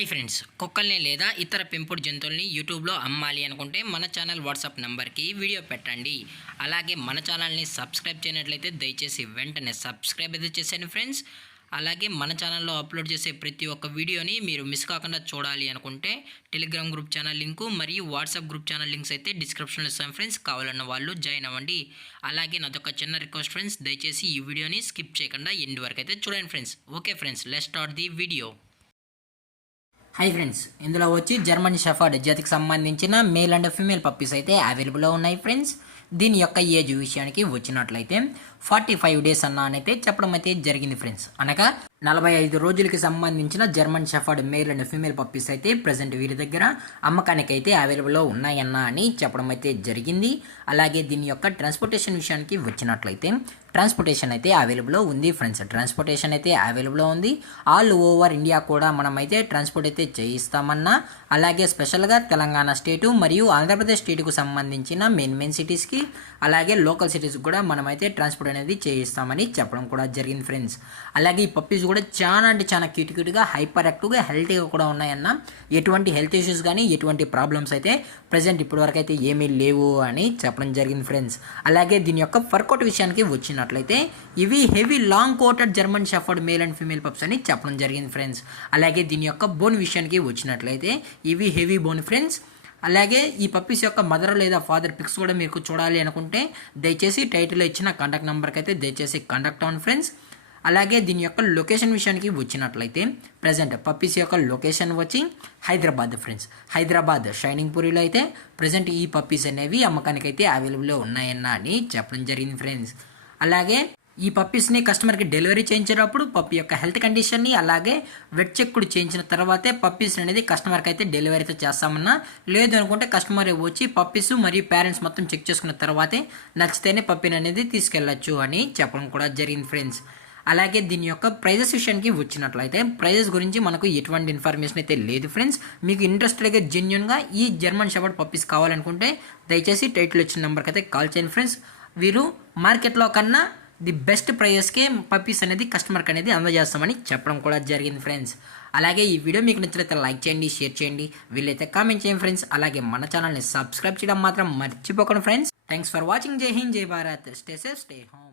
Hi friends, కుక్కల్ని లేదా ఇతర పెంపుడు జంతువుల్ని యూట్యూబ్లో అమ్మాలి అనుకుంటే మన ఛానల్ వాట్సాప్ నెంబర్కి వీడియో పెట్టండి. అలాగే మన ఛానల్ని సబ్స్క్రైబ్ చేయనట్లయితే దయచేసి వెంటనే సబ్స్క్రైబ్ అయితే చేసేయండి ఫ్రెండ్స్. అలాగే మన ఛానల్లో అప్లోడ్ చేసే ప్రతి ఒక్క వీడియోని మీరు మిస్ కాకుండా చూడాలి అనుకుంటే టెలిగ్రామ్ గ్రూప్ ఛానల్ లింకు మరియు వాట్సాప్ గ్రూప్ ఛానల్ లింక్స్ అయితే డిస్క్రిప్షన్లో ఇస్తాను ఫ్రెండ్స్. కావాలన్న వాళ్ళు జాయిన్ అవ్వండి. అలాగే నాదొక చిన్న రిక్వెస్ట్ ఫ్రెండ్స్, దయచేసి ఈ వీడియోని స్కిప్ చేయకుండా ఎండ్ వరకు అయితే చూడండి friends. Okay friends, let's start the video. Hi friends, ఇందులో వచ్చి జర్మన్ షెఫర్డ్ జాతికి సంబంధించిన మేల్ అండ్ ఫీమేల్ పప్పీస్ అయితే అవైలబుల్లో ఉన్నాయి ఫ్రెండ్స్. దీని యొక్క ఏజ్ విషయానికి వచ్చినట్లయితే 45 డేస్ అన్నైతే చెప్పడం అయితే జరిగింది ఫ్రెండ్స్. అనగా 45 రోజులకి సంబంధించిన German shepherd male and female puppies అయితే ప్రజెంట్ వీరి దగ్గర అమ్మకానికి అయితే అవైలబుల్లో ఉన్నాయన్నా అని చెప్పడం అయితే జరిగింది. అలాగే దీని యొక్క ట్రాన్స్పోర్టేషన్ విషయానికి వచ్చినట్లయితే ట్రాన్స్పోర్టేషన్ అయితే అవైలబుల్లో ఉంది ఫ్రెండ్స్. ట్రాన్స్పోర్టేషన్ అయితే అవైలబుల్లో ఉంది. ఆల్ ఓవర్ ఇండియా కూడా మనమైతే ట్రాన్స్పోర్ట్ అయితే చేయిస్తామన్నా, అలాగే స్పెషల్గా తెలంగాణ స్టేటు మరియు ఆంధ్రప్రదేశ్ స్టేటుకు సంబంధించిన మెయిన్ సిటీస్కి అలాగే లోకల్ సిటీస్కి కూడా మనమైతే ట్రాన్స్పోర్ట్ అనేది చేయిస్తామని చెప్పడం కూడా జరిగింది ఫ్రెండ్స్. అలాగే ఈ పప్పీస్ కూడా చాలా అంటే చాలా క్యూట్గా హైపర్ యాక్టివ్గా హెల్తీగా కూడా ఉన్నాయన్న. ఎటువంటి హెల్త్ ఇష్యూస్ కానీ ఎటువంటి ప్రాబ్లమ్స్ అయితే ప్రజెంట్ ఇప్పటివరకు అయితే ఏమీ లేవు అని చెప్పడం జరిగింది ఫ్రెండ్స్. అలాగే దీని యొక్క ఫర్కోట్ విషయానికి వచ్చినట్లయితే ఇవి heavy long coated German shepherd male and female pups అని చెప్పడం జరిగింది ఫ్రెండ్స్. అలాగే దీని యొక్క బోన్ విషయానికి వచ్చినట్లయితే ఇవి హెవీ బోన్ ఫ్రెండ్స్. అలాగే ఈ పప్పీస్ యొక్క మదర్ లేదా ఫాదర్ పిక్స్ కూడా మీకు చూడాలి అనుకుంటే దయచేసి టైటిల్లో ఇచ్చిన కాంటాక్ట్ నెంబర్కి అయితే దయచేసి కాంటాక్ట్ అవ్వండి ఫ్రెండ్స్. అలాగే దీని యొక్క లొకేషన్ విషయానికి వచ్చినట్లయితే ప్రజెంట్ పప్పీస్ యొక్క లొకేషన్ వచ్చి హైదరాబాద్ ఫ్రెండ్స్. హైదరాబాద్ షైనింగ్ పూరిలో అయితే ప్రజెంట్ ఈ పప్పీస్ అనేవి అమ్మకానికి అయితే అవైలబుల్లో ఉన్నాయన్న అని చెప్పడం జరిగింది ఫ్రెండ్స్. అలాగే ఈ పప్పీస్ని కస్టమర్కి డెలివరీ చేయించేటప్పుడు పప్పీ యొక్క హెల్త్ కండిషన్ని అలాగే వెట్ చెక్ కూడా చేయించిన తర్వాతే పప్పీస్ అనేది కస్టమర్కి అయితే డెలివరీ అయితే చేస్తామన్నా. లేదు అనుకుంటే కస్టమర్ వచ్చి పప్పీస్ మరియు పేరెంట్స్ మొత్తం చెక్ చేసుకున్న తర్వాతే నచ్చితేనే పప్పీని అనేది తీసుకెళ్ళచ్చు అని చెప్పడం కూడా జరిగింది ఫ్రెండ్స్. అలాగే దీని యొక్క ప్రైజెస్ విషయానికి వచ్చినట్లయితే ప్రైజెస్ గురించి మనకు ఎటువంటి ఇన్ఫర్మేషన్ అయితే లేదు ఫ్రెండ్స్. మీకు ఇంట్రెస్టెడ్గా జెన్యున్గా ఈ జర్మన్ షెఫర్డ్ పప్పీస్ కావాలనుకుంటే దయచేసి టైటిల్ వచ్చిన నెంబర్కి అయితే కాల్ చేయండి ఫ్రెండ్స్. వీరు మార్కెట్లో కన్నా ది బెస్ట్ ప్రైజెస్కే పప్పీస్ అనేది కస్టమర్కి అనేది అందజేస్తామని చెప్పడం కూడా జరిగింది ఫ్రెండ్స్. అలాగే ఈ వీడియో మీకు నచ్చినట్లయితే లైక్ చేయండి, షేర్ చేయండి, వీళ్ళైతే కామెంట్ చేయండి ఫ్రెండ్స్. అలాగే మన ఛానల్ని సబ్స్క్రైబ్ చేయడం మాత్రం మర్చిపోకండి ఫ్రెండ్స్. Thanks for watching. జై హింద్, జై Bharat. Stay safe, stay home.